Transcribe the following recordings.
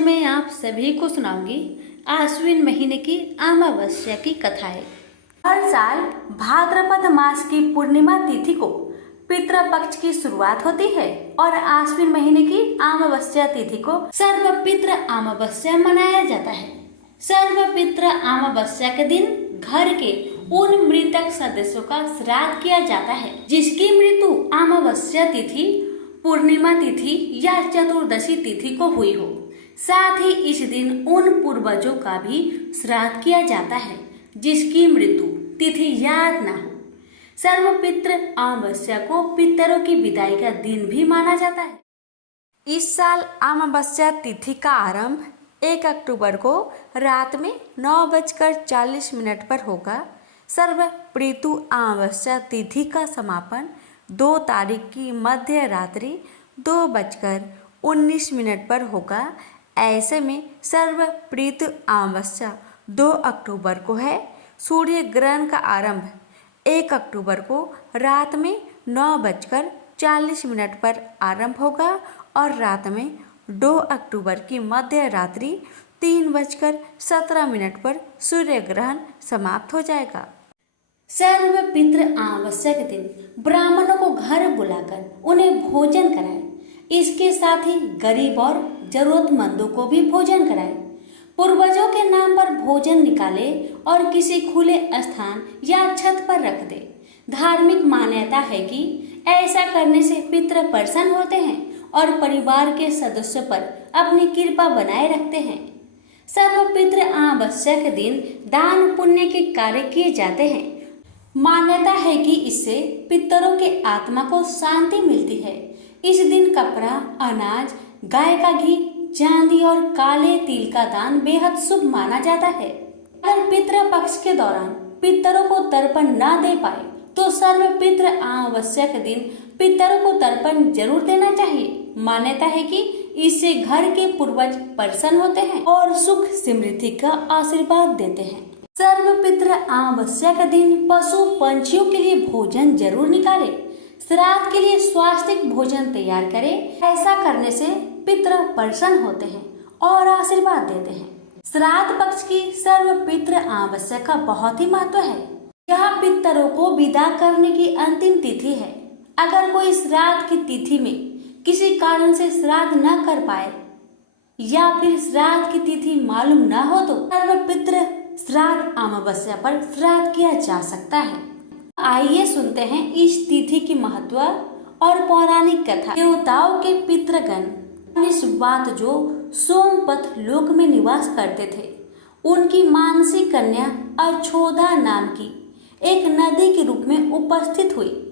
मैं आप सभी को सुनाऊंगी आश्विन महीने की अमावस्या की कथाएं। हर साल भाद्रपद मास की पूर्णिमा तिथि को पितृपक्ष की शुरुआत होती है और आश्विन महीने की अमावस्या तिथि को सर्वपितृ अमावस्या मनाया जाता है। सर्वपितृ अमावस्या के दिन घर के उन मृतक सदस्यों का श्राद्ध किया जाता है जिसकी मृत्यु अमावस्या तिथि, पूर्णिमा तिथि या चतुर्दशी तिथि को हुई हो। साथ ही इस दिन उन पूर्वजों का भी श्राद्ध किया जाता है जिसकी मृत्यु तिथि याद न हो। सर्वपितृ अमावस्या को पितरों की विदाई का दिन भी माना जाता है। इस साल अमावस्या तिथि का आरंभ 1 अक्टूबर को रात में 9:40 पर होगा। सर्वपितृ अमावस्या तिथि का समापन 2 तारीख की मध्य रात्रि 2:19 पर होगा। ऐसे में सर्वपितृ अमावस्या 2 अक्टूबर को है। सूर्य ग्रहण का आरंभ 1 अक्टूबर को रात में 9:40 पर आरंभ होगा और रात में 2 अक्टूबर की मध्य रात्रि 3:17 पर सूर्य ग्रहण समाप्त हो जाएगा। सर्वपितृ अमावस्या के दिन ब्राह्मणों को घर बुलाकर उन्हें भोजन कराएं। इसके साथ ही गरीब और जरूरतमंदों को भी भोजन कराएं। पूर्वजों के नाम पर भोजन निकाले और किसी खुले स्थान या छत पर रख दे। धार्मिक मान्यता है कि ऐसा करने से पितृ प्रसन्न होते हैं और परिवार के सदस्यों पर अपनी कृपा बनाए रखते हैं। सर्वपितृ अमावस्या के दिन दान पुण्य के कार्य किए जाते हैं। मान्यता है कि इससे पितरों के आत्मा को शांति मिलती है। इस दिन कपड़ा, अनाज, गाय का घी, चांदी और काले तिल का दान बेहद शुभ माना जाता है। अगर पितृ पक्ष के दौरान पितरों को तर्पण न दे पाए तो सर्वपितृ अमावस्या के दिन पितरों को तर्पण जरूर देना चाहिए। मान्यता है कि इससे घर के पूर्वज प्रसन्न होते हैं और सुख समृद्धि का आशीर्वाद देते हैं। सर्वपितृ अमावस्या का दिन पशु पंछियों के लिए भोजन जरूर निकाले। श्राद्ध के लिए स्वास्तिक भोजन तैयार करें। ऐसा करने से पितृ प्रसन्न होते हैं और आशीर्वाद देते हैं। श्राद्ध पक्ष की सर्वपितृ अमावस्या का बहुत ही महत्व है। यह पितरों को विदा करने की अंतिम तिथि है। अगर कोई श्राद्ध की तिथि में किसी कारण से श्राद्ध न कर पाए या फिर श्राद्ध की तिथि मालूम न हो तो सर्वपितृ श्राद्ध अमावस्या पर श्राद्ध किया जा सकता है। आइए सुनते हैं इस तिथि की महत्व और पौराणिक कथा। देवताओं के पितृगण बात जो सोमपथ लोक में निवास करते थे, उनकी मानसी कन्या अछोदा नाम की एक नदी के रूप में उपस्थित हुई।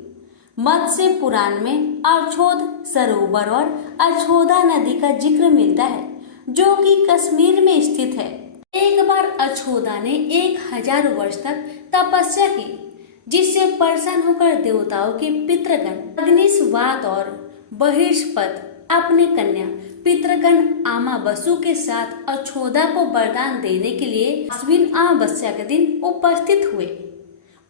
मत्स्य पुराण में अछोद सरोवर और अछोदा नदी का जिक्र मिलता है जो कि कश्मीर में स्थित है। एक बार अछोदा ने 1000 वर्ष तक तपस्या की जिससे प्रसन्न होकर देवताओं के पितृगण अग्निस्वात और बहिष्पत अपने कन्या पितृगण अमावस्या के साथ अछोदा को वरदान देने के लिए आश्विन अमावस्या के दिन उपस्थित हुए।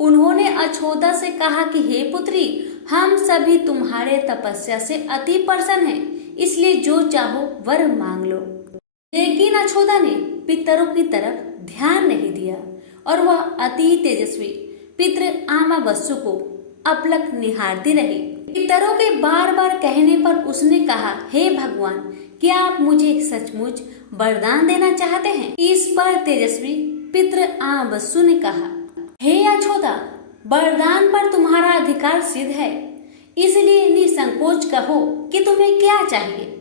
उन्होंने अछोदा से कहा कि हे पुत्री, हम सभी तुम्हारे तपस्या से अति प्रसन्न हैं, इसलिए जो चाहो वर मांग लो। लेकिन अछोदा ने पितरों की तरफ ध्यान नहीं दिया और वह अति तेजस्वी पितृ अमावस्या को अपलक निहारती रही। पितरों के बार बार कहने पर उसने कहा, हे भगवान, क्या आप मुझे सचमुच वरदान देना चाहते हैं? इस पर तेजस्वी पितृ अमावस्या ने कहा, हे अछोदा, वरदान पर तुम्हारा अधिकार सिद्ध है, इसलिए निसंकोच कहो कि तुम्हें क्या चाहिए।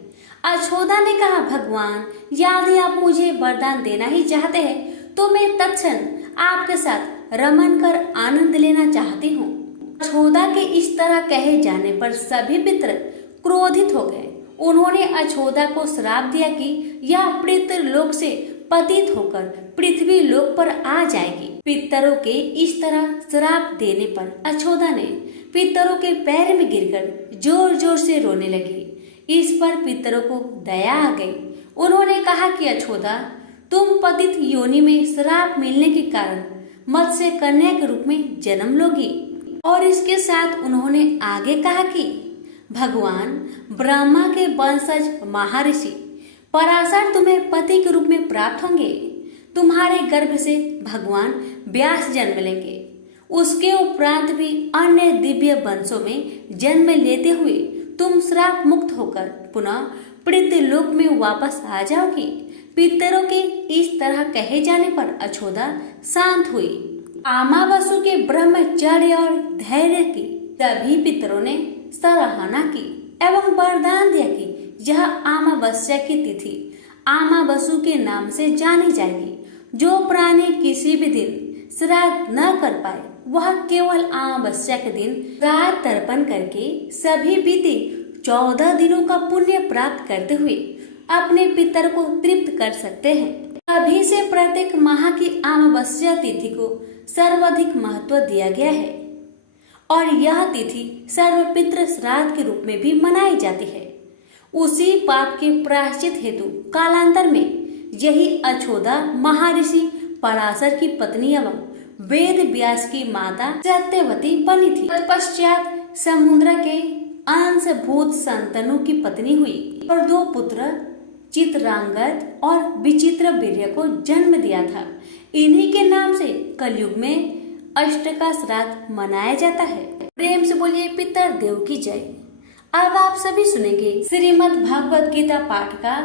अछोदा ने कहा, भगवान, यदि आप मुझे वरदान देना ही चाहते हैं तो मैं तत्क्षण आपके साथ रमन कर आनंद लेना चाहती हूँ। अछोदा के इस तरह कहे जाने पर सभी पितृ क्रोधित हो गए। उन्होंने अछोदा को श्राप दिया कि यह पितृलोक से पतित होकर पृथ्वी लोक पर आ जाएगी। पितरों के इस तरह श्राप देने पर अछोदा ने पितरों के पैर में गिरकर जोर जोर से रोने लगी। इस पर पितरों को दया आ गई। उन्होंने कहा कि अछोदा, तुम पतित योनि में श्राप मिलने के कारण मत्स्य कन्या के रूप में जन्म लोगी। और इसके साथ उन्होंने आगे कहा कि भगवान, ब्रह्मा के वंशज महर्षि पराशर तुम्हें पति के रूप में प्राप्त होंगे। तुम्हारे गर्भ से भगवान व्यास जन्म लेंगे। उसके उपरांत भी अन्य दिव्य वंशों में जन्म लेते हुए तुम श्राप मुक्त होकर पुनः पृथ्वीलोक में वापस आ जाओगी। पितरों के इस तरह कहे जाने पर अछोदा शांत हुई। आमावसु के ब्रह्मचर्य और धैर्य की सभी पितरों ने सराहना की एवं वरदान दिया कि यह अमावस्या की तिथि आमावसु के नाम से जानी जाएगी। जो प्राणी किसी भी दिन श्राद्ध न कर पाए वह केवल अमावस्या के दिन श्राद्ध तर्पण करके सभी बीते 14 दिनों का पुण्य प्राप्त करते हुए अपने पितर को तृप्त कर सकते हैं। अभी से प्रत्येक माह की अमावस्या तिथि को सर्वाधिक महत्व दिया गया है और यह तिथि सर्वपितृ श्राद्ध के रूप में भी मनाई जाती है। उसी पाप के प्रायश्चित हेतु कालांतर में यही अछोदा महर्षि पराशर की पत्नी एवं वेद व्यास की माता सत्यवती बनी थी। तत्पश्चात समुद्र के अंशभूत संतनु की पत्नी हुई और 2 पुत्र चित्रांगद और विचित्र वीर्य को जन्म दिया था। इन्हीं के नाम से कलयुग में अष्टका श्राद्ध मनाया जाता है। प्रेम से बोलिए पितर देव की जय। अब आप सभी सुनेंगे श्रीमद् भागवत गीता पाठ का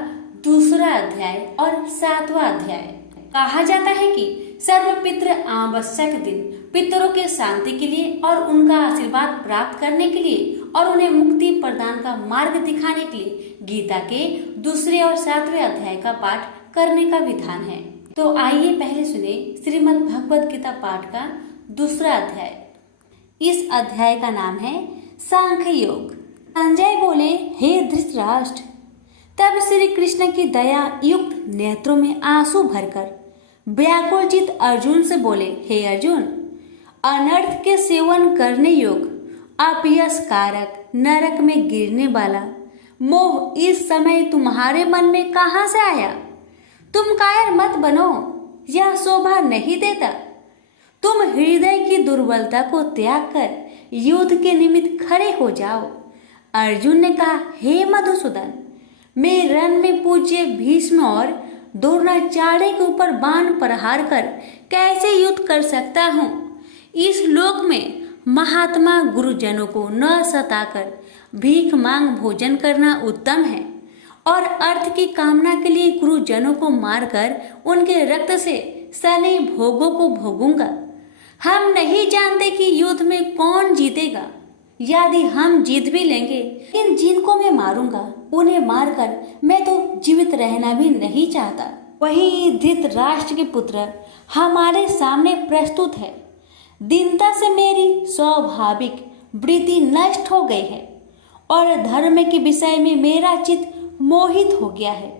दूसरा अध्याय और 7वां अध्याय। कहा जाता है कि सर्वपितृ अमावस्या के दिन पितरों के शांति के लिए और उनका आशीर्वाद प्राप्त करने के लिए और उन्हें मुक्ति प्रदान का मार्ग दिखाने के लिए गीता के दूसरे और 7वें अध्याय का पाठ करने का विधान है। तो आइए पहले सुने श्रीमद् भगवद गीता पाठ का दूसरा अध्याय। इस अध्याय का नाम है सांख्य योग। संजय बोले, हे धृतराष्ट्र। तब श्री कृष्ण की दया युक्त नेत्रों में आंसू भरकर व्याकुलचित अर्जुन से बोले, हे अर्जुन, अनर्थ के सेवन करने योग अपयश कारक नरक में गिरने वाला मोह इस समय तुम्हारे मन में कहाँ से आया? तुम कायर मत बनो, यह शोभा नहीं देता। तुम हृदय की दुर्बलता को त्याग कर युद्ध के निमित्त खड़े हो जाओ। अर्जुन ने कहा, हे मधुसूदन, मैं रण में पूज्य भीष्म और द्रोणाचार्य के ऊपर बाण प्रहार कर कैसे युद्ध कर सकता हूँ? इस लोक में महात्मा गुरुजनों को न सताकर भीख मांग भोजन करना उत्तम है और अर्थ की कामना के लिए गुरुजनों को मारकर उनके रक्त से सने भोगों को भोगूंगा। हम नहीं जानते कि युद्ध में कौन जीतेगा। यदि हम जीत भी लेंगे, लेकिन जिनको मैं मारूंगा उन्हें मारकर मैं तो जीवित रहना भी नहीं चाहता। वही धृतराष्ट्र के पुत्र हमारे सामने प्रस्तुत है। दीनता से मेरी स्वाभाविक वृत्ति नष्ट हो गई है और धर्म के विषय में मेरा चित्त मोहित हो गया है।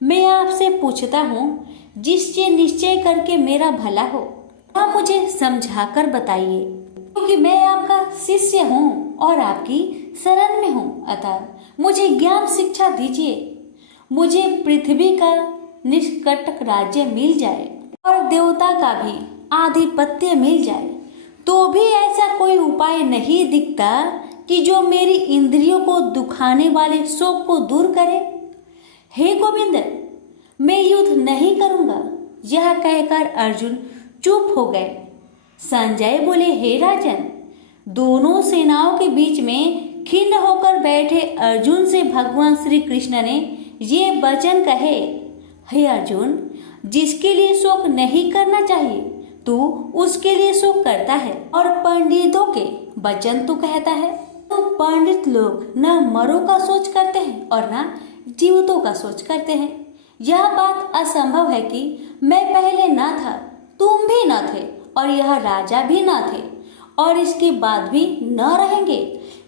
मैं आपसे पूछता हूँ, जिससे निश्चय करके मेरा भला हो वह मुझे समझाकर बताइए, क्योंकि मैं आपका शिष्य हूँ और आपकी शरण में हूँ। अतः मुझे ज्ञान शिक्षा दीजिए। मुझे पृथ्वी का निष्कंटक राज्य मिल जाए और देवता का भी आधिपत्य मिल जाए, तो भी ऐसा कोई उपाय नहीं दिखता कि जो मेरी इंद्रियों को दुखाने वाले शोक को दूर करे। हे गोविंद, मैं युद्ध नहीं करूंगा। यह कहकर अर्जुन चुप हो गए। संजय बोले, हे राजन, दोनों सेनाओं के बीच में खिन्न होकर बैठे अर्जुन से भगवान श्री कृष्ण ने ये वचन कहे, हे अर्जुन, जिसके लिए शोक नहीं करना चाहिए तू उसके लिए शोक करता है और पंडितों के वचन तू कहता है। तो पंडित लोग न मरों का सोच करते हैं और न जीवितों का सोच करते हैं। यह बात असंभव है कि मैं पहले न था, तुम भी न थे और यह राजा भी न थे और इसके बाद भी न रहेंगे।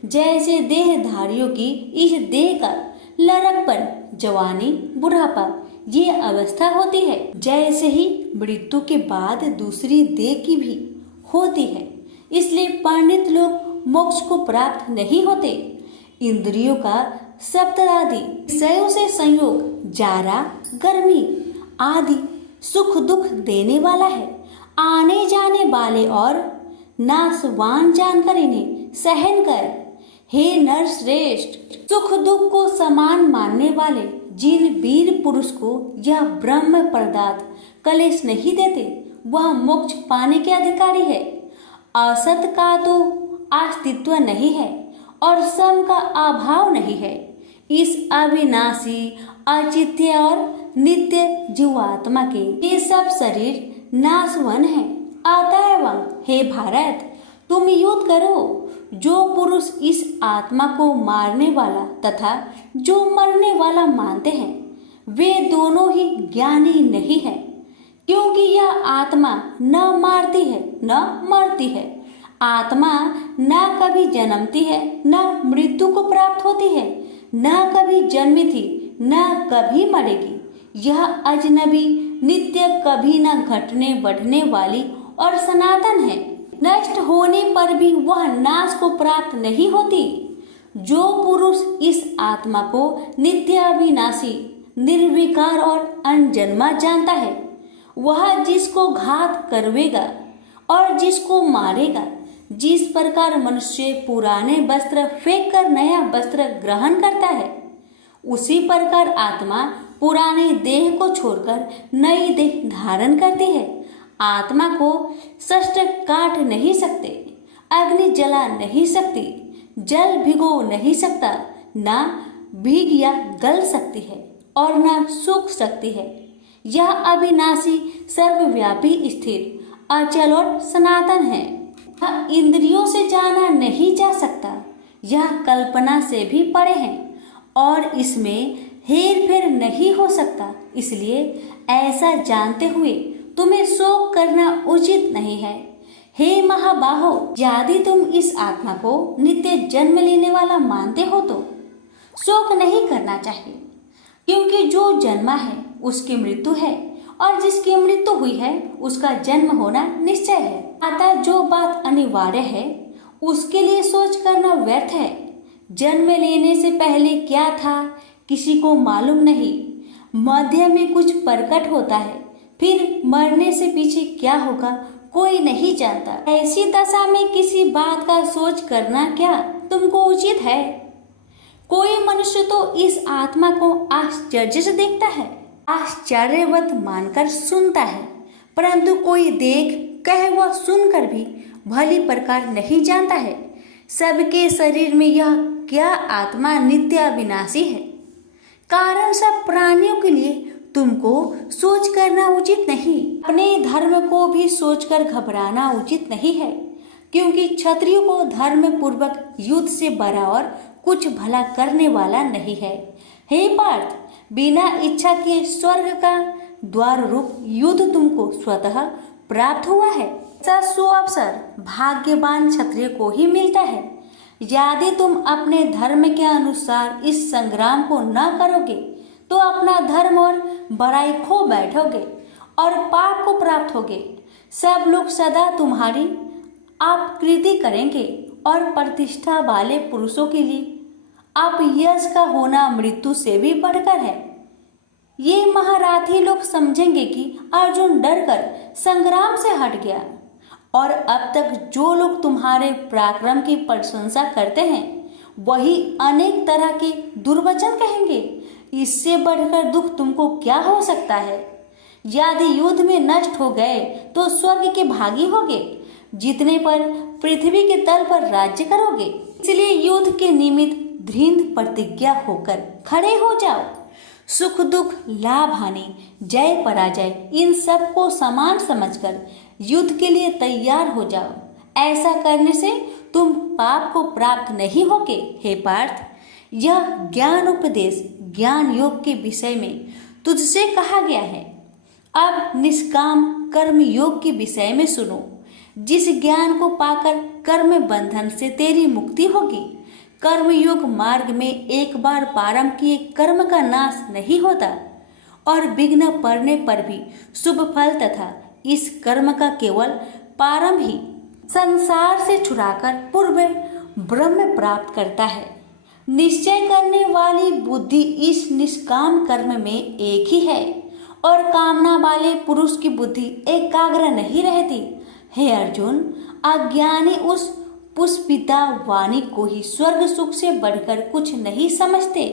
जैसे देहधारियों की इस देह का लड़कपन, जवानी, बुढ़ापा ये अवस्था होती है, जैसे ही मृत्यु के बाद दूसरी देह की भी होती है। इसलिए पंडित लोग मोक्ष को प्राप्त नहीं होते। इंद्रियों का सप्तरादि विषयों से संयोग जारा, गर्मी आदि सुख दुख देने वाला है। आने जाने वाले और नाशवान जानकर इन्हें सहन कर। हे नर श्रेष्ठ, सुख दुख को समान मानने वाले जिन वीर पुरुष को यह ब्रह्म पदार्थ कलेश नहीं देते वह मोक्ष पाने के अधिकारी है। असत का तो अस्तित्व नहीं है और सम का अभाव नहीं है। इस अविनाशी अचित्य और नित्य जीवात्मा के ये सब शरीर नाशवन है। अतएव हे भारत, तुम युद्ध करो। जो पुरुष इस आत्मा को मारने वाला तथा जो मरने वाला मानते हैं वे दोनों ही ज्ञानी नहीं है, क्योंकि यह आत्मा न मारती है न मरती है। आत्मा न कभी जन्मती है न मृत्यु को प्राप्त होती है, न कभी जन्मी थी न कभी मरेगी। यह अजनबी, नित्य, कभी न घटने बढ़ने वाली और सनातन है। नष्ट होने पर भी वह नाश को प्राप्त नहीं होती। जो पुरुष इस आत्मा को नित्य, अविनाशी, निर्विकार और अनजन्मा जानता है वह जिसको घात करवेगा और जिसको मारेगा, जिस प्रकार मनुष्य पुराने वस्त्र फेंक कर नया वस्त्र ग्रहण करता है, उसी प्रकार आत्मा पुराने देह को छोड़कर नई देह धारण करती है। आत्मा को शस्त्र काट नहीं सकते, अग्नि जला नहीं सकती, जल भिगो नहीं सकता, ना भीग या गल सकती है और न सूख सकती है। यह अविनाशी, सर्वव्यापी, स्थिर, अचल और सनातन है। यह इंद्रियों से जाना नहीं जा सकता, यह कल्पना से भी परे है और इसमें हेर फेर नहीं हो सकता। इसलिए ऐसा जानते हुए तुम्हें शोक करना उचित नहीं है। हे महाबाहो, यदि तुम इस आत्मा को नित्य जन्म लेने वाला मानते हो तो शोक नहीं करना चाहिए, क्योंकि जो जन्मा है उसकी मृत्यु है और जिसकी मृत्यु हुई है उसका जन्म होना निश्चय है। अतः जो बात अनिवार्य है उसके लिए सोच करना व्यर्थ है। जन्म लेने से पहले क्या था किसी को मालूम नहीं, मध्य में कुछ प्रकट होता है, फिर मरने से पीछे क्या होगा कोई नहीं जानता। ऐसी दशा में किसी बात का सोच करना क्या तुमको उचित है? कोई मनुष्य तो इस आत्मा को आश्चर्य से देखता है, आश्चर्यवत मानकर सुनता है, परंतु कोई देख कहे व सुनकर भी भली प्रकार नहीं जानता है सबके शरीर में यह क्या आत्मा नित्य अविनाशी है। कारण सब प्राणियों के लिए तुमको सोच करना उचित नहीं। अपने धर्म को भी सोचकर घबराना उचित नहीं है, क्योंकि क्षत्रियो को धर्म पूर्वक युद्ध से बराबर कुछ भला करने वाला नहीं है। हे पार्थ, बिना इच्छा के स्वर्ग का द्वार रूप युद्ध तुमको स्वतः प्राप्त हुआ है। ऐसा सुअवसर भाग्यवान क्षत्रिय को ही मिलता है। यदि तुम अपने धर्म के अनुसार इस संग्राम को न करोगे तो अपना धर्म और बड़ाई खो बैठोगे और पाप को प्राप्त होगे। सब लोग सदा तुम्हारी अपकीर्ति करेंगे और प्रतिष्ठा वाले पुरुषों के लिए अपयश का होना मृत्यु से भी बढ़कर है। ये महारथी लोग समझेंगे कि अर्जुन डरकर संग्राम से हट गया, और अब तक जो लोग तुम्हारे पराक्रम की प्रशंसा करते हैं वही अनेक तरह के दुर्वचन कहेंगे। इससे बढ़कर दुख तुमको क्या हो सकता है? यदि युद्ध में नष्ट हो गए तो स्वर्ग के भागी होगे, जीतने पर पृथ्वी के तल पर राज्य करोगे। इसलिए युद्ध के निमित्त दृढ़ प्रतिज्ञा होकर खड़े हो जाओ। सुख दुख, लाभ हानि, जय पराजय, इन सब को समान समझकर युद्ध के लिए तैयार हो जाओ। ऐसा करने से तुम पाप को प्राप्त नहीं होगे। हे पार्थ, यह ज्ञान उपदेश ज्ञान योग के विषय में तुझसे कहा गया है। अब निष्काम कर्म योग के विषय में सुनो। जिस ज्ञान को पाकर कर्म बंधन से तेरी मुक्ति होगी। कर्म योग मार्ग में एक बार प्रारंभ किए कर्म का नाश नहीं होता और विघ्न पड़ने पर भी शुभ फल तथा इस कर्म का केवल प्रारंभ ही संसार से छुड़ाकर पूर्व ब्रह्म प्राप्त करता है। निश्चय करने वाली बुद्धि इस निष्काम कर्म में एक ही है और कामना वाले पुरुष की बुद्धि एकाग्र नहीं रहती। हे अर्जुन, अज्ञानी उस पुष्पिता वाणी को ही स्वर्ग सुख से बढ़कर कुछ नहीं समझते।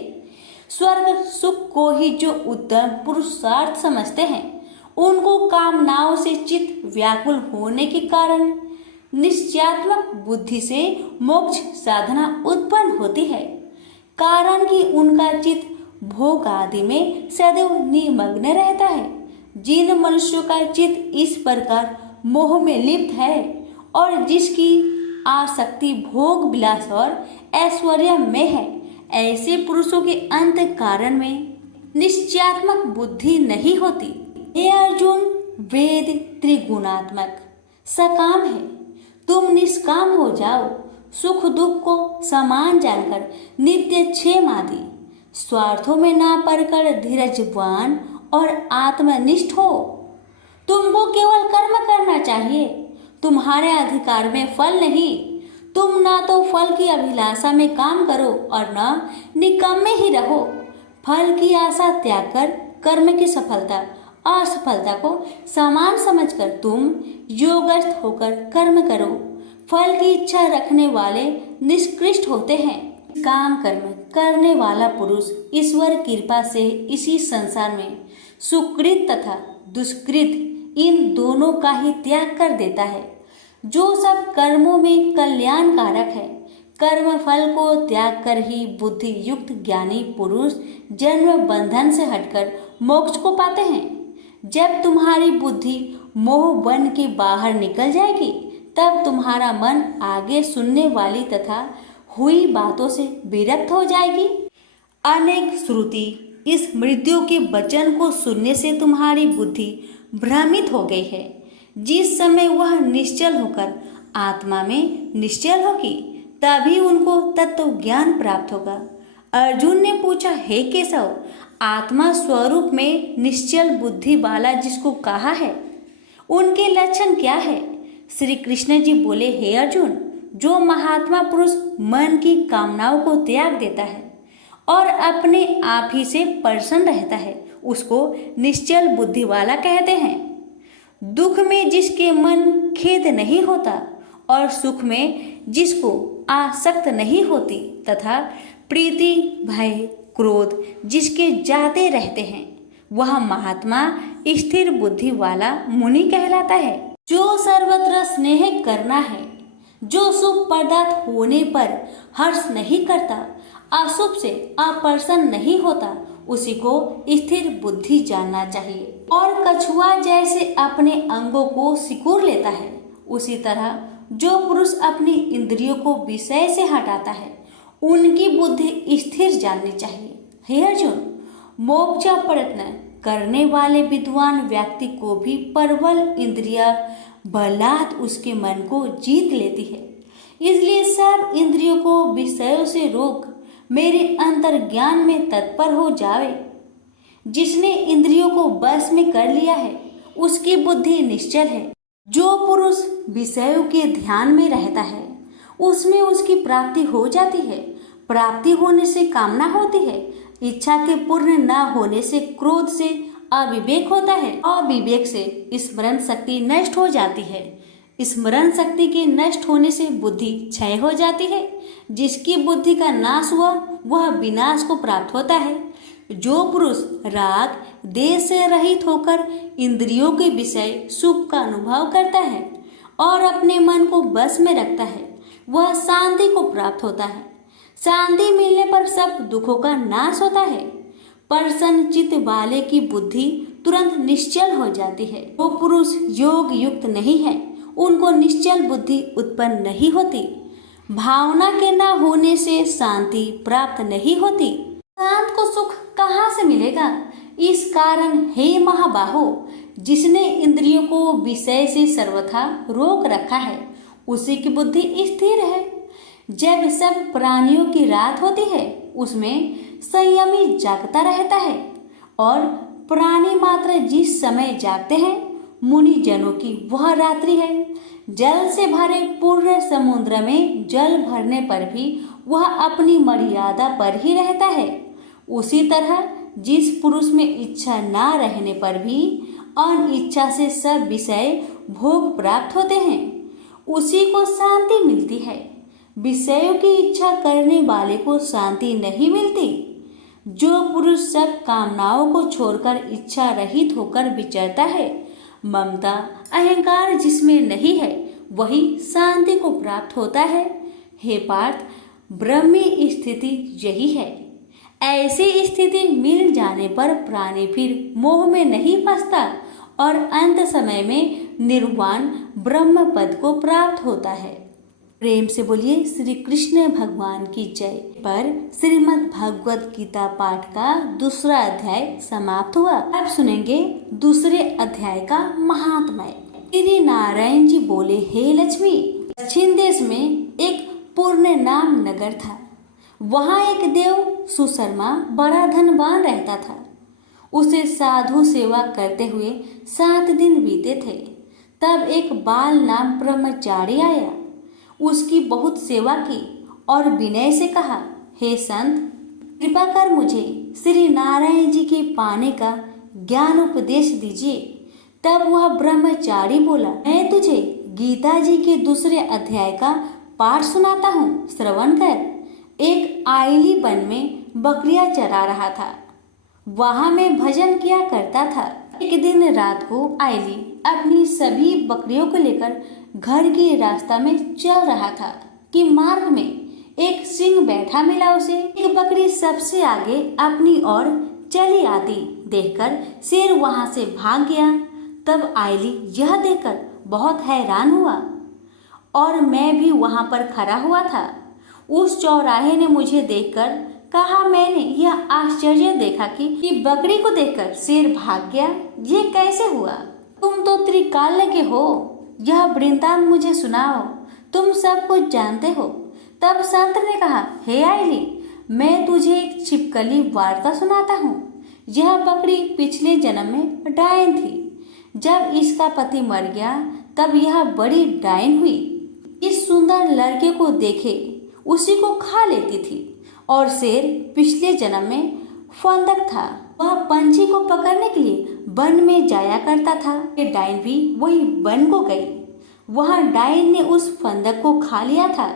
स्वर्ग सुख को ही जो उत्तम पुरुषार्थ समझते हैं, उनको कामनाओं से चित्त व्याकुल होने के कारण निश्चयात्मक बुद्धि से मोक्ष साधना उत्पन्न होती है। कारण कि उनका चित्त भोग आदि में सदैव निमग्न रहता है। जिन मनुष्यों का चित्त इस प्रकार मोह में लिप्त है और जिसकी आसक्ति भोग विलास और ऐश्वर्य में है, ऐसे पुरुषों के अंत कारण में निश्चयात्मक बुद्धि नहीं होती। हे अर्जुन, वेद त्रिगुणात्मक सकाम है, तुम निष्काम हो जाओ। सुख दुख को समान जानकर नित्य क्षेम आदि स्वार्थों में ना पड़कर धीरजवान और आत्मनिष्ठ हो। तुमको केवल कर्म करना चाहिए, तुम्हारे अधिकार में फल नहीं। तुम ना तो फल की अभिलाषा में काम करो और न निकम्मे ही रहो। फल की आशा त्याग कर कर्म की सफलता असफलता को समान समझकर तुम योगस्थ होकर कर्म करो। फल की इच्छा रखने वाले निष्कृष्ट होते हैं। काम कर्म करने वाला पुरुष ईश्वर कृपा से इसी संसार में सुकृत तथा दुष्कृत इन दोनों का ही त्याग कर देता है। जो सब कर्मों में कल्याणकारक है, कर्म फल को त्याग कर ही बुद्धि युक्त ज्ञानी पुरुष जन्म बंधन से हटकर मोक्ष को पाते हैं। जब तुम्हारी बुद्धि मोह बन के बाहर निकल जाएगी, तब तुम्हारा मन आगे सुनने वाली तथा हुई बातों से विरक्त हो जाएगी। अनेक श्रुति इस मृत्यु के वचन को सुनने से तुम्हारी बुद्धि भ्रमित हो गई है। जिस समय वह निश्चल होकर आत्मा में निश्चल होगी, तभी उनको तत्व ज्ञान प्राप्त होगा। अर्जुन ने पूछा, हे केशव, आत्मा स्वरूप में निश्चल बुद्धि वाला जिसको कहा है, उनके लक्षण क्या है? श्री कृष्ण जी बोले, हे अर्जुन, जो महात्मा पुरुष मन की कामनाओं को त्याग देता है और अपने आप ही से प्रसन्न रहता है, उसको निश्चल बुद्धि वाला कहते हैं। दुख में जिसके मन खेद नहीं होता और सुख में जिसको आसक्त नहीं होती तथा प्रीति भय क्रोध जिसके जाते रहते हैं, वह महात्मा स्थिर बुद्धि वाला मुनि कहलाता है। जो सर्वत्र स्नेह करना है, जो शुभ पदार्थ होने पर हर्ष नहीं करता, अशुभ से अप्रसन्न नहीं होता, उसी को स्थिर बुद्धि जानना चाहिए। और कछुआ जैसे अपने अंगों को सिकुड़ लेता है, उसी तरह जो पुरुष अपनी इंद्रियों को विषय से हटाता है, उनकी बुद्धि स्थिर जाननी चाहिए। हे अर्जुन, मोक्ष प्रयत्न करने वाले विद्वान व्यक्ति को भी प्रबल इंद्रिया बलात् उसके मन को जीत लेती है। इसलिए सब इंद्रियों को विषयों से रोक मेरे अंतर्ज्ञान में तत्पर हो जावे। जिसने इंद्रियों को बस में कर लिया है, उसकी बुद्धि निश्चल है। जो पुरुष विषयों के ध्यान में रहता है, उसमें उसकी प्राप्ति हो जाती है। प्राप्ति होने से कामना होती है, इच्छा के पूर्ण न होने से क्रोध से अविवेक होता है, अविवेक से स्मरण शक्ति नष्ट हो जाती है, स्मरण शक्ति के नष्ट होने से बुद्धि क्षय हो जाती है। जिसकी बुद्धि का नाश हुआ वह विनाश को प्राप्त होता है। जो पुरुष राग देश से रहित होकर इंद्रियों के विषय सुख का अनुभव करता है और अपने मन को बस में रखता है, वह शांति को प्राप्त होता है। शांति मिलने पर सब दुखों का नाश होता है। प्रसन्न चित्त वाले की बुद्धि तुरंत निश्चल हो जाती है। वो पुरुष योग युक्त नहीं है, उनको निश्चल बुद्धि उत्पन्न नहीं होती। भावना के न होने से शांति प्राप्त नहीं होती। शांत को सुख कहाँ से मिलेगा? इस कारण हे महाबाहो, जिसने इंद्रियों को विषय से सर्वथा रोक रखा है, उसी की बुद्धि स्थिर है। जब सब प्राणियों की रात होती है, उसमें संयमी जागता रहता है और प्राणी मात्र जिस समय जागते हैं, मुनि जनों की वह रात्रि है। जल से भरे पूर्ण समुद्र में जल भरने पर भी वह अपनी मर्यादा पर ही रहता है। उसी तरह जिस पुरुष में इच्छा ना रहने पर भी अनिच्छा से सब विषय भोग प्राप्त होते हैं, उसी को शांति मिलती है। विषयों की इच्छा करने वाले को शांति नहीं मिलती। जो पुरुष सब कामनाओं को छोड़कर इच्छा रहित होकर विचरता है, ममता अहंकार जिसमें नहीं है, वही शांति को प्राप्त होता है। हे पार्थ, ब्रह्मी स्थिति यही है। ऐसी स्थिति मिल जाने पर प्राणी फिर मोह में नहीं फंसता और अंत समय में निर्वाण ब्रह्म पद को प्राप्त होता है। प्रेम से बोलिए श्री कृष्ण भगवान की जय। पर श्रीमद् भगवद गीता पाठ का दूसरा अध्याय समाप्त हुआ। अब सुनेंगे दूसरे अध्याय का महात्म्य। श्री नारायण जी बोले, हे लक्ष्मी, दक्षिण देश में एक पूर्ण नाम नगर था। वहाँ एक देव सुशर्मा बड़ा धनवान रहता था। उसे साधु सेवा करते हुए 7 दिन बीते थे। तब एक बाल नाम ब्रह्मचारी आया, उसकी बहुत सेवा की और विनय से कहा, हे संत, कृपा कर मुझे श्री नारायण जी के पाने का ज्ञान उपदेश दीजिए। तब वह ब्रह्मचारी बोला, मैं तुझे गीता जी के दूसरे अध्याय का पाठ सुनाता हूँ, श्रवण कर। एक आइली वन में बकरियां चरा रहा था। वहां मैं भजन किया करता था। एक दिन रात को आइली अपनी सभी बकरियों को लेकर घर के रास्ता में चल रहा था कि मार्ग में एक सिंह बैठा मिला उसे। एक बकरी सबसे आगे अपनी ओर चली आती देखकर शेर वहां से भाग गया। तब आइली यह देखकर बहुत हैरान हुआ और मैं भी वहां पर खड़ा हुआ था। उस चौराहे ने मुझे देखकर कहा, मैंने यह आश्चर्य देखा कि बकरी को देखकर शेर भाग गया। ये कैसे हुआ? तुम तो त्रिकाल के हो, यह वृत्तांत मुझे सुनाओ, तुम सब कुछ जानते हो। तब संत ने कहा, हे आइली, मैं तुझे एक छिपकली वार्ता सुनाता हूँ। यह बकरी पिछले जन्म में डायन थी। जब इसका पति मर गया तब यह बड़ी डायन हुई। इस सुंदर लड़के को देखे उसी को खा लेती थी। और शेर पिछले जन्म में फंदक था। वह पंछी को पकड़ने के लिए वन में जाया करता था। ये डायन भी वही वन को गई। वह डायन ने उस फंदक को खा लिया था।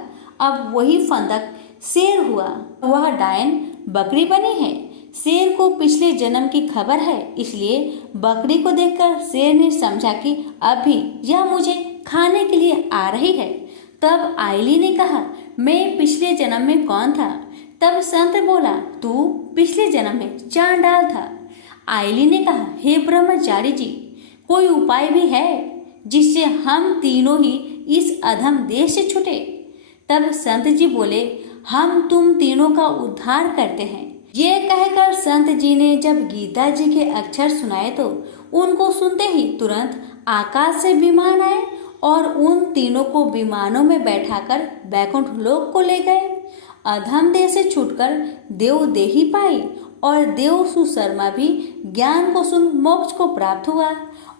अब वही फंदक शेर हुआ। वह डायन बकरी बनी है। शेर को पिछले जन्म की खबर है, इसलिए बकरी को देखकर शेर ने समझा कि अभी यह मुझे खाने के लिए आ रही है। तब आइली ने कहा, मैं पिछले जन्म में कौन था? तब संत बोला, तू पिछले जन्म में चांडाल था। आइली ने कहा, हे ब्रह्मचारी जी, कोई उपाय भी है जिससे हम तीनों ही इस अधम देश से छूटे? तब संत जी बोले, हम तुम तीनों का उद्धार करते हैं। ये कहकर संत जी ने जब गीता जी के अक्षर सुनाए तो उनको सुनते ही तुरंत आकाश से विमान आए और उन तीनों को विमानों में बैठाकर बैकुंठ लोक को ले गए। अधम देह से छूटकर देव देही पाई और देव सुशर्मा भी ज्ञान को सुन मोक्ष को प्राप्त हुआ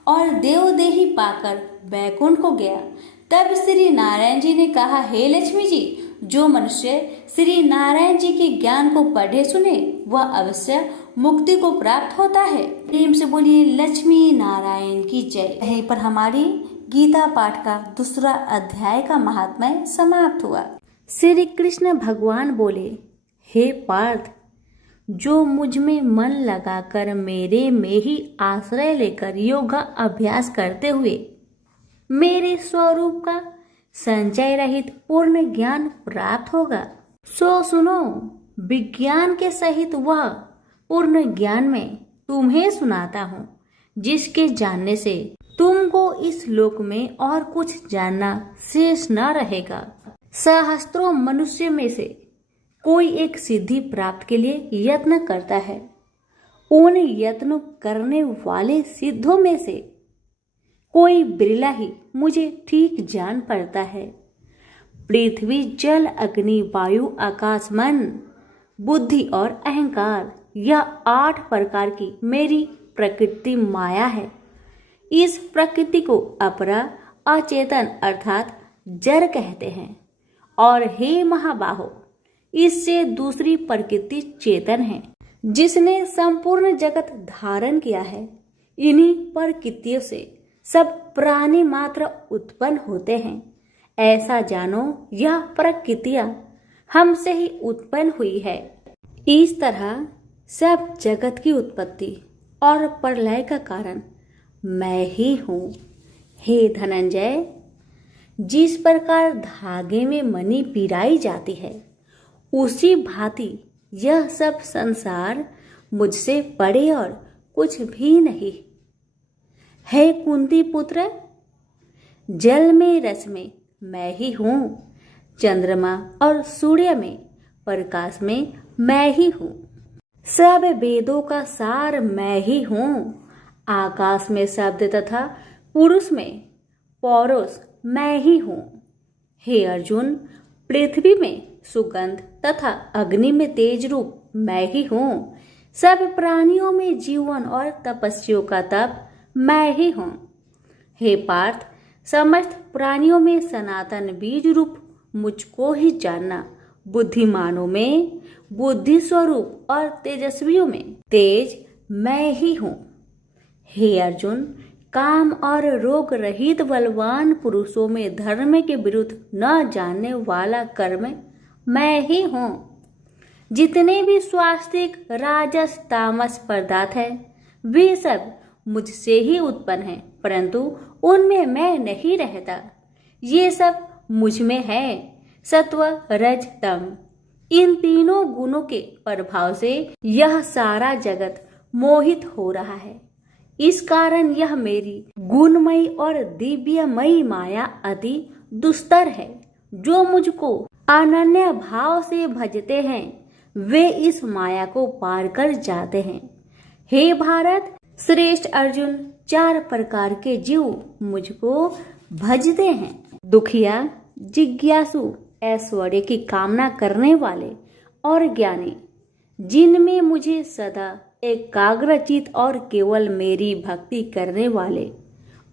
और देव देही पाकर बैकुंठ को गया। तब श्री नारायण जी ने कहा, हे लक्ष्मी जी, जो मनुष्य श्री नारायण जी के ज्ञान को पढ़े सुने वह अवश्य मुक्ति को प्राप्त होता है। प्रेम से बोलिए लक्ष्मी नारायण की जय। यहीं पर हमारी गीता पाठ का दूसरा अध्याय का महात्म्य समाप्त हुआ। श्री कृष्ण भगवान बोले, हे पार्थ, जो मुझ में मन लगाकर मेरे में ही आश्रय लेकर योगा अभ्यास करते हुए मेरे स्वरूप का संचय रहित पूर्ण ज्ञान प्राप्त होगा, सो सुनो, विज्ञान के सहित वह पूर्ण ज्ञान में तुम्हें सुनाता हूँ, जिसके जानने से तुमको इस लोक में और कुछ जानना शेष न रहेगा। सहस्त्रों मनुष्य में से कोई एक सिद्धि प्राप्त के लिए यत्न करता है। उन यत्न करने वाले सिद्धों में से कोई बिरला ही मुझे ठीक जान पड़ता है। पृथ्वी, जल, अग्नि, वायु, आकाश, मन, बुद्धि और अहंकार, यह 8 प्रकार की मेरी प्रकृति माया है। इस प्रकृति को अपरा, अचेतन अर्थात जड़ कहते हैं। और हे महाबाहो, इससे दूसरी प्रकृति चेतन है, जिसने संपूर्ण जगत धारण किया है। इन्हीं प्रकृतियों से सब प्राणी मात्र उत्पन्न होते हैं। ऐसा जानो, यह प्रकृतियां हमसे ही उत्पन्न हुई है। इस तरह सब जगत की उत्पत्ति और प्रलय का कारण मैं ही हूँ। हे धनंजय, जिस प्रकार धागे में मणि पिराई जाती है, उसी भांति यह सब संसार मुझसे परे और कुछ भी नहीं। हे कुंती पुत्र, जल में रस में मैं ही हूँ, चंद्रमा और सूर्य में प्रकाश में मैं ही हूँ, सब वेदों का सार मैं ही हूँ, आकाश में शब्द तथा पुरुष में पौरुष मैं ही हूँ। हे अर्जुन, पृथ्वी में सुगंध तथा अग्नि में तेज रूप मैं ही हूँ, सब प्राणियों में जीवन और तपस्वियों का तप मैं ही हूँ। हे पार्थ, समस्त प्राणियों में सनातन बीज रूप मुझको ही जानना, बुद्धिमानों में बुद्धि स्वरूप और तेजस्वियों में तेज मैं ही हूँ। हे अर्जुन, काम और रोग रहित बलवान पुरुषों में धर्म के विरुद्ध न जानने वाला कर्म मैं ही हूँ। जितने भी स्वास्तिक राजस तामस पदार्थ है, वे सब मुझसे ही उत्पन्न हैं, परंतु उनमें मैं नहीं रहता। ये सब मुझ में है, सत्व रज तम। इन तीनों गुणों के प्रभाव से यह सारा जगत मोहित हो रहा है। इस कारण यह मेरी गुणमयी और दिव्यमयी माया अति दुस्तर है। जो मुझको अनन्य भाव से भजते हैं, वे इस माया को पार कर जाते हैं। हे भारत श्रेष्ठ अर्जुन, 4 प्रकार के जीव मुझको भजते हैं। दुखिया, जिज्ञासु, ऐश्वर्य की कामना करने वाले और ज्ञानी, जिनमें मुझे सदा एकाग्रचित और केवल मेरी भक्ति करने वाले,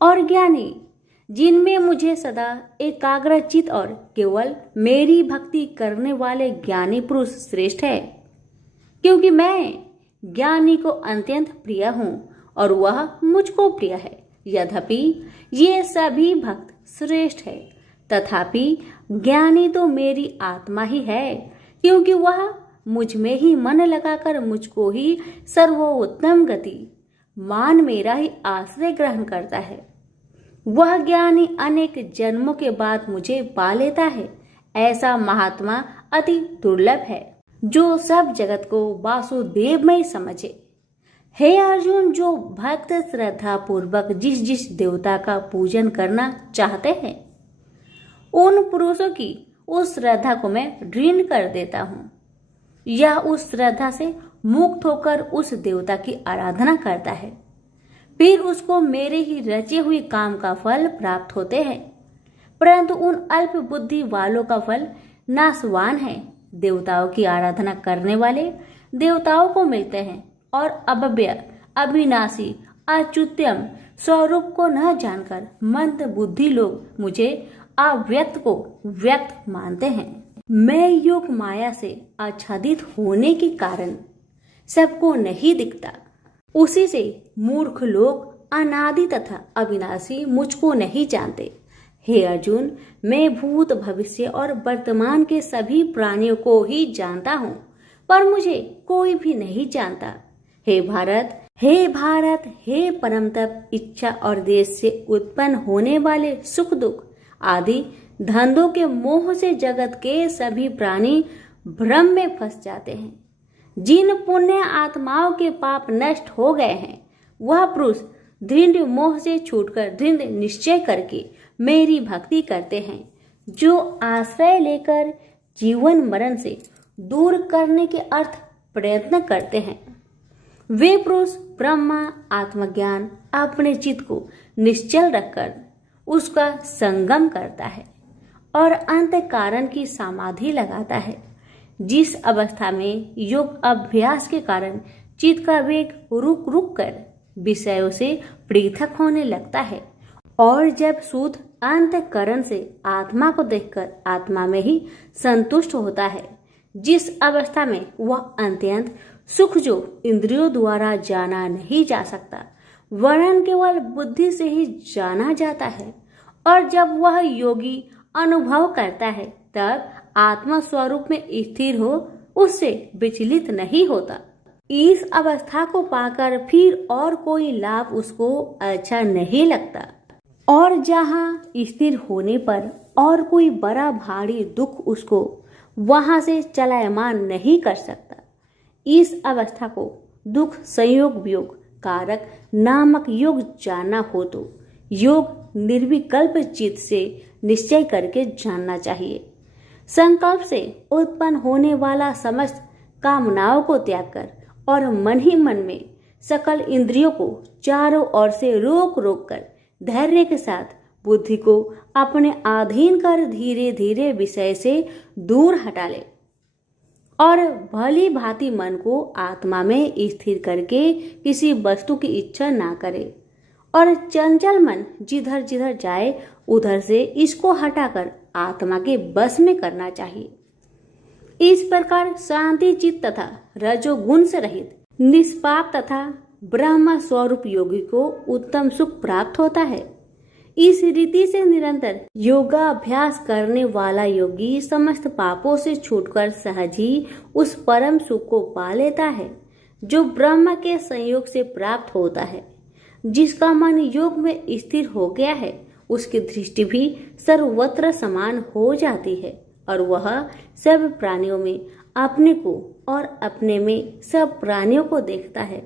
और ज्ञानी, जिनमें मुझे सदा एकाग्रचित और केवल मेरी भक्ति करने वाले ज्ञानी पुरुष श्रेष्ठ है, क्योंकि मैं ज्ञानी को अत्यंत प्रिय हूँ और वह मुझको प्रिय है। यद्यपि ये सभी भक्त श्रेष्ठ है, तथापि ज्ञानी तो मेरी आत्मा ही है, क्योंकि वह मुझ में ही मन लगाकर मुझको ही सर्वोत्तम गति मान मेरा ही आश्रय ग्रहण करता है। वह ज्ञानी अनेक जन्मों के बाद मुझे पा लेता है। ऐसा महात्मा अति दुर्लभ है, जो सब जगत को वासुदेवमय समझे। हे अर्जुन, जो भक्त श्रद्धा पूर्वक जिस जिस देवता का पूजन करना चाहते हैं, उन पुरुषों की उस श्रद्धा को मैं ऋण कर देता हूँ। यह उस श्रद्धा से मुक्त होकर उस देवता की आराधना करता है, फिर उसको मेरे ही रचे हुए काम का फल प्राप्त होते हैं। परंतु उन अल्प बुद्धि वालों का फल नाशवान है। देवताओं की आराधना करने वाले देवताओं को मिलते हैं और अव्यय, अविनाशी, अच्युत्यम स्वरूप को न जानकर मंद बुद्धि लोग मुझे अव्यक्त को व्यक्त मानते हैं। मैं योग माया से आच्छादित होने के कारण सबको नहीं दिखता। उसी से मूर्ख लोग अनादि तथा अविनाशी मुझको नहीं जानते। हे अर्जुन, मैं भूत भविष्य और वर्तमान के सभी प्राणियों को ही जानता हूँ, पर मुझे कोई भी नहीं जानता। हे भारत, हे परम तप, इच्छा और देश से उत्पन्न होने वाले सुख दुख आदि धंधों के मोह से जगत के सभी प्राणी भ्रम में फंस जाते हैं। जिन पुण्य आत्माओं के पाप नष्ट हो गए हैं, वह पुरुष दृढ़ मोह से छूटकर दृढ़ निश्चय करके मेरी भक्ति करते हैं, जो आश्रय लेकर जीवन मरण से दूर करने के अर्थ प्रयत्न करते हैं। वे पुरुष ब्रह्मा आत्मज्ञान अपने चित्त को निश्चल रखकर उसका संगम करता है और अंत कारण की समाधि लगाता है। जिस अवस्था में योग अभ्यास के कारण चित्त का वेग रुक रुक कर विषयों से पृथक होने लगता है, और जब शुद्ध अंतःकरण से आत्मा को देखकर आत्मा में ही संतुष्ट होता है, जिस अवस्था में वह अत्यंत सुख जो इंद्रियों द्वारा जाना नहीं जा सकता, वरन केवल बुद्धि से ही जाना जाता है, और जब वह योगी अनुभव करता है, तब आत्मा स्वरूप में स्थिर हो उससे विचलित नहीं होता। इस अवस्था को पाकर फिर और कोई लाभ उसको अच्छा नहीं लगता, और जहाँ स्थिर होने पर और कोई बड़ा भारी दुख उसको वहां से चलायमान नहीं कर सकता। इस अवस्था को दुख संयोग वियोग कारक नामक योग जानना हो तो योग निर्विकल्प चित्त से निश्चय करके जानना चाहिए। संकल्प से उत्पन्न होने वाला समस्त कामनाओं को त्याग कर और मन ही मन में सकल इंद्रियों को चारों ओर से रोक रोक कर धैर्य के साथ बुद्धि को अपने अधीन कर धीरे धीरे विषय से दूर हटा ले और भली भांति मन को आत्मा में स्थिर करके किसी वस्तु की इच्छा ना करे और चंचल मन जिधर जिधर जाए उधर से इसको हटाकर आत्मा के बस में करना चाहिए। इस प्रकार शांति चित्त तथा रजोगुण से रहित निष्पाप तथा ब्रह्म स्वरूप योगी को उत्तम सुख प्राप्त होता है। इस रीति से निरंतर योगाभ्यास करने वाला योगी समस्त पापों से छूटकर सहज ही उस परम सुख को पा लेता है जो ब्रह्म के संयोग से प्राप्त होता है। जिसका मन योग में स्थिर हो गया है उसकी दृष्टि भी सर्वत्र समान हो जाती है और वह सब प्राणियों में अपने को और अपने में सब प्राणियों को देखता है।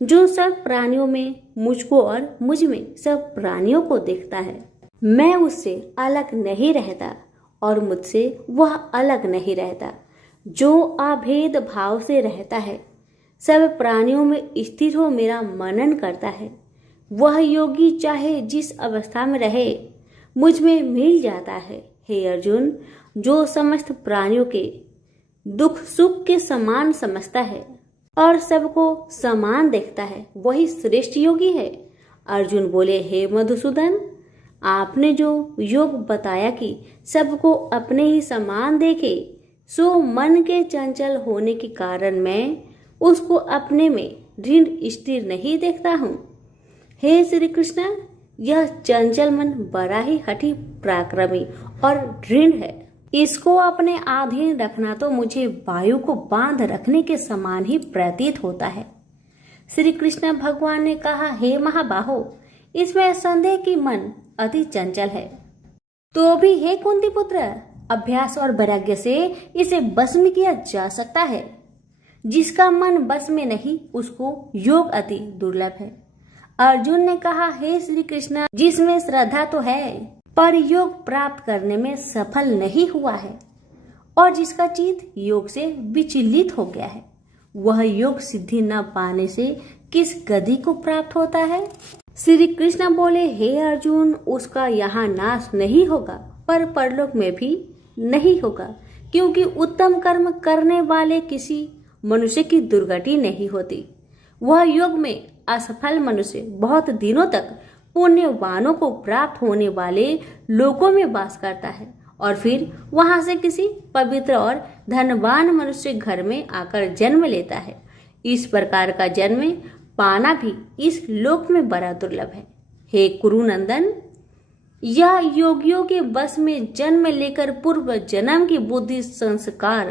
जो सब प्राणियों में मुझको और मुझ में सब प्राणियों को देखता है। मैं उससे अलग नहीं रहता और मुझसे वह अलग नहीं रहता। जो अभेद भाव से रहता है सब प्राणियों में स्थिर हो मेरा मनन करता है वह योगी चाहे जिस अवस्था में रहे मुझ में मिल जाता है। हे अर्जुन, जो समस्त प्राणियों के दुख सुख के समान समझता है और सबको समान देखता है वही श्रेष्ठ योगी है। अर्जुन बोले, हे मधुसूदन, आपने जो योग बताया कि सबको अपने ही समान देखे सो मन के चंचल होने के कारण मैं उसको अपने में दृढ़ स्थिर नहीं देखता हूँ। हे श्री कृष्ण, यह चंचल मन बड़ा ही हठी पराक्रमी और दृढ़ है। इसको अपने अधीन रखना तो मुझे वायु को बांध रखने के समान ही प्रतीत होता है। श्री कृष्ण भगवान ने कहा, हे महाबाहो, इसमें संदेह कि मन अति चंचल है तो भी हे कुंती पुत्र, अभ्यास और वैराग्य से इसे बस में किया जा सकता है। जिसका मन बस में नहीं उसको योग अति दुर्लभ है। अर्जुन ने कहा, हे श्री कृष्ण, जिसमें श्रद्धा तो है पर योग प्राप्त करने में सफल नहीं हुआ है और जिसका चित्त योग से विचलित हो गया है वह योग सिद्धि न पाने से किस गति को प्राप्त होता है। श्री कृष्ण बोले, हे अर्जुन, उसका यहाँ नाश नहीं होगा पर परलोक में भी नहीं होगा, क्योंकि उत्तम कर्म करने वाले किसी मनुष्य की दुर्गति नहीं होती। वह योग में असफल मनुष्य बहुत दिनों तक पुण्यवानों को प्राप्त होने वाले लोकों में वास करता है और फिर वहां से किसी पवित्र और धनवान मनुष्य घर में आकर जन्म लेता है। इस प्रकार का जन्म पाना भी इस लोक में बड़ा दुर्लभ है। हे कुरुनंदन, यह योगियों के बस में जन्म लेकर पूर्व जन्म की बुद्धि संस्कार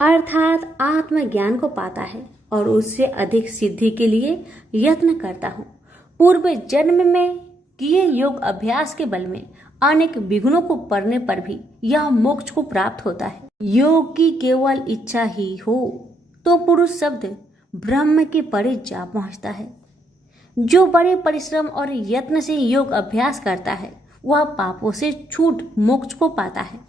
अर्थात आत्मज्ञान को पाता है और उससे अधिक सिद्धि के लिए यत्न करता हूँ। पूर्व जन्म में किए योग अभ्यास के बल में अनेक विघ्नों को पड़ने पर भी यह मोक्ष को प्राप्त होता है। योग की केवल इच्छा ही हो तो पुरुष शब्द ब्रह्म के परे जा पहुंचता है। जो बड़े परिश्रम और यत्न से योग अभ्यास करता है वह पापों से छूट मोक्ष को पाता है।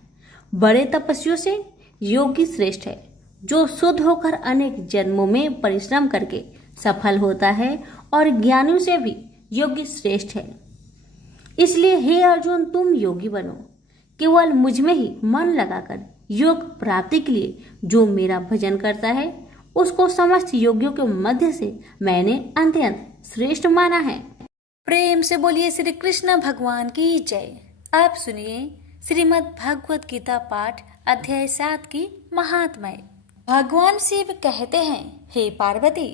बड़े तपस्वियों से योगी श्रेष्ठ है। जो शुद्ध होकर अनेक जन्मों में परिश्रम करके सफल होता है और ज्ञानियों से भी योगी श्रेष्ठ है। इसलिए हे अर्जुन, तुम योगी बनो। केवल मुझ में ही मन लगाकर योग प्राप्ति के लिए जो मेरा भजन करता है उसको समस्त योगियों के मध्य से मैंने अत्यंत श्रेष्ठ माना है। प्रेम से बोलिए श्री कृष्ण भगवान की जय। आप सुनिए श्रीमद् भगवत गीता पाठ अध्याय 7 की महात्म्य। भगवान शिव कहते हैं, हे पार्वती,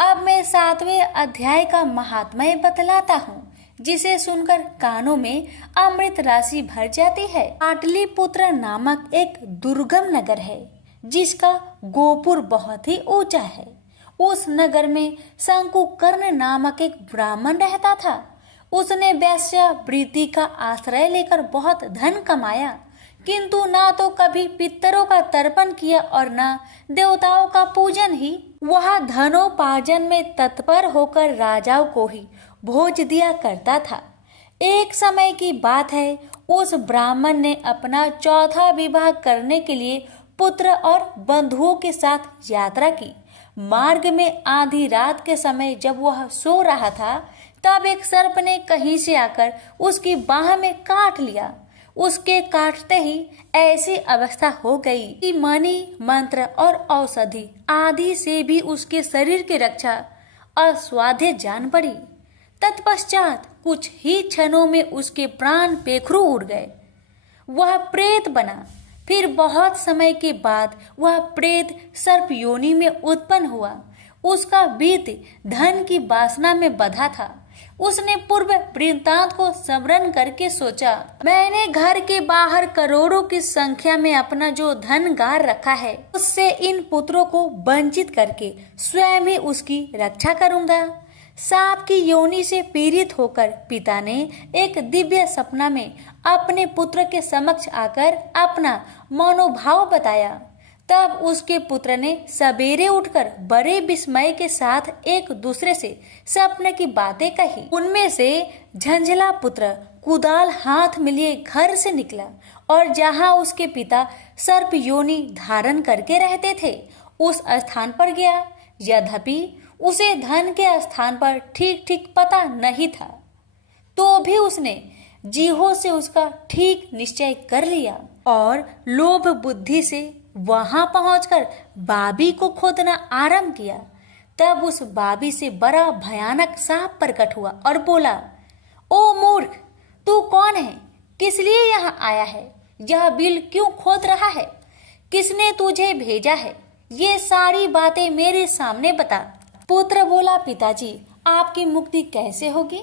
अब मैं 7वें अध्याय का महात्म्य बतलाता हूँ, जिसे सुनकर कानों में अमृत राशि भर जाती है। पाटलिपुत्र नामक एक दुर्गम नगर है जिसका गोपुर बहुत ही ऊंचा है। उस नगर में शंकुकर्ण नामक एक ब्राह्मण रहता था। उसने वेश्यावृत्ति का आश्रय लेकर बहुत धन कमाया, किंतु ना तो कभी पितरों का तर्पण किया और न देवताओं का पूजन ही। वह धनोपार्जन में तत्पर होकर राजाओं को ही भोज दिया करता था। एक समय की बात है, उस ब्राह्मण ने अपना चौथा विवाह करने के लिए पुत्र और बंधुओं के साथ यात्रा की। मार्ग में आधी रात के समय जब वह सो रहा था, तब एक सर्प ने कहीं से आकर उसकी बाह में काट लिया। उसके काटते ही ऐसी अवस्था हो गई कि मणि, मंत्र और औषधि आदि से भी उसके शरीर की रक्षा असाध्य जान पड़ी। तत्पश्चात कुछ ही क्षणों में उसके प्राण पेखरू उड़ गए। वह प्रेत बना। फिर बहुत समय के बाद वह प्रेत सर्प योनि में उत्पन्न हुआ। उसका बीत धन की वासना में बंधा था। उसने पूर्व वृत्तांत को स्मरण करके सोचा, मैंने घर के बाहर करोड़ों की संख्या में अपना जो धन गार रखा है, उससे इन पुत्रों को वंचित करके स्वयं ही उसकी रक्षा करूंगा। सांप की योनि से पीड़ित होकर पिता ने एक दिव्य सपना में अपने पुत्र के समक्ष आकर अपना मनोभाव बताया। तब उसके पुत्र ने सवेरे उठकर बड़े विस्मय के साथ एक दूसरे से सपने की बातें कही। उनमें से झंझला पुत्र कुदाल हाथ में लिए घर से निकला और जहां उसके पिता सर्प योनि धारण करके रहते थे, उस स्थान पर गया। यद्यपि उसे धन के स्थान पर ठीक ठीक पता नहीं था, तो भी उसने जीहो से उसका ठीक निश्चय कर लिया और लोभ बुद्धि से वहां पहुंचकर बाबी को खोदना आरंभ किया। तब उस बाबी से बड़ा भयानक सांप प्रकट हुआ और बोला, ओ मूर्ख, तू कौन है? किस लिए यहाँ आया है? यह बिल क्यों खोद रहा है? किसने तुझे भेजा है? ये सारी बातें मेरे सामने बता। पुत्र बोला, पिताजी, आपकी मुक्ति कैसे होगी?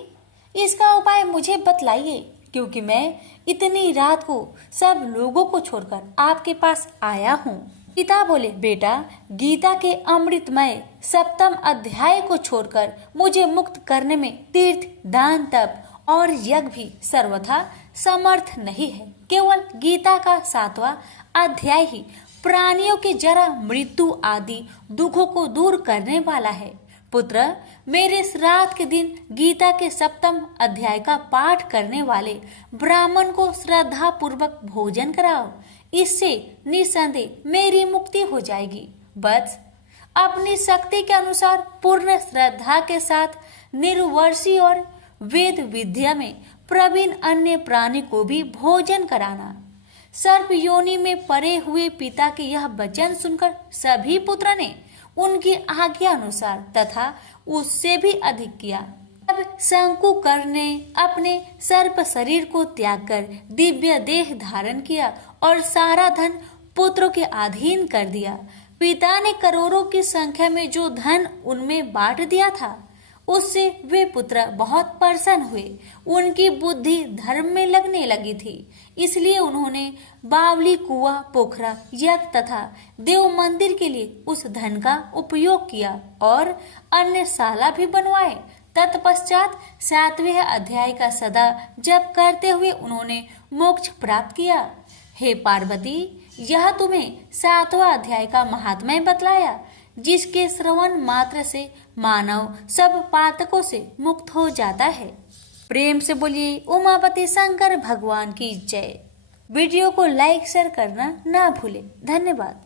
इसका उपाय मुझे बतलाइए, क्योंकि मैं इतनी रात को सब लोगों को छोड़कर आपके पास आया हूँ। पिता बोले, बेटा, गीता के अमृतमय 7वें अध्याय को छोड़कर मुझे मुक्त करने में तीर्थ, दान, तप और यज्ञ भी सर्वथा समर्थ नहीं है। केवल गीता का 7वां अध्याय ही प्राणियों के जरा मृत्यु आदि दुखों को दूर करने वाला है। पुत्र, मेरे श्राद्ध के दिन गीता के 7वें अध्याय का पाठ करने वाले ब्राह्मण को श्रद्धा पूर्वक भोजन कराओ। इससे निसंदेह मेरी मुक्ति हो जाएगी। बस अपनी शक्ति के अनुसार पूर्ण श्रद्धा के साथ निर्वर्षी और वेद विद्या में प्रवीण अन्य प्राणी को भी भोजन कराना। सर्प योनि में पड़े हुए पिता के यह वचन सुनकर सभी पुत्र ने उनकी आज्ञा अनुसार तथा उससे भी अधिक किया। अब शंकुकर्ण ने अपने सर्प शरीर को त्याग कर दिव्य देह धारण किया और सारा धन पुत्रों के अधीन कर दिया। पिता ने करोड़ों की संख्या में जो धन उनमें बांट दिया था, उससे वे पुत्र बहुत प्रसन्न हुए। उनकी बुद्धि धर्म में लगने लगी थी, इसलिए उन्होंने बावली, कुआं, पोखरा, यज्ञ तथा देव मंदिर के लिए उस धन का उपयोग किया और अन्य शाला भी बनवाए। तत्पश्चात 7वें अध्याय का सदा जप करते हुए उन्होंने मोक्ष प्राप्त किया। हे पार्वती, यह तुम्हें 7वां अध्याय का महात्म्य बतलाया, जिसके श्रवण मात्र से मानव सब पातकों से मुक्त हो जाता है। प्रेम से बोलिए उमापति शंकर भगवान की जय। वीडियो को लाइक शेयर करना ना भूले। धन्यवाद।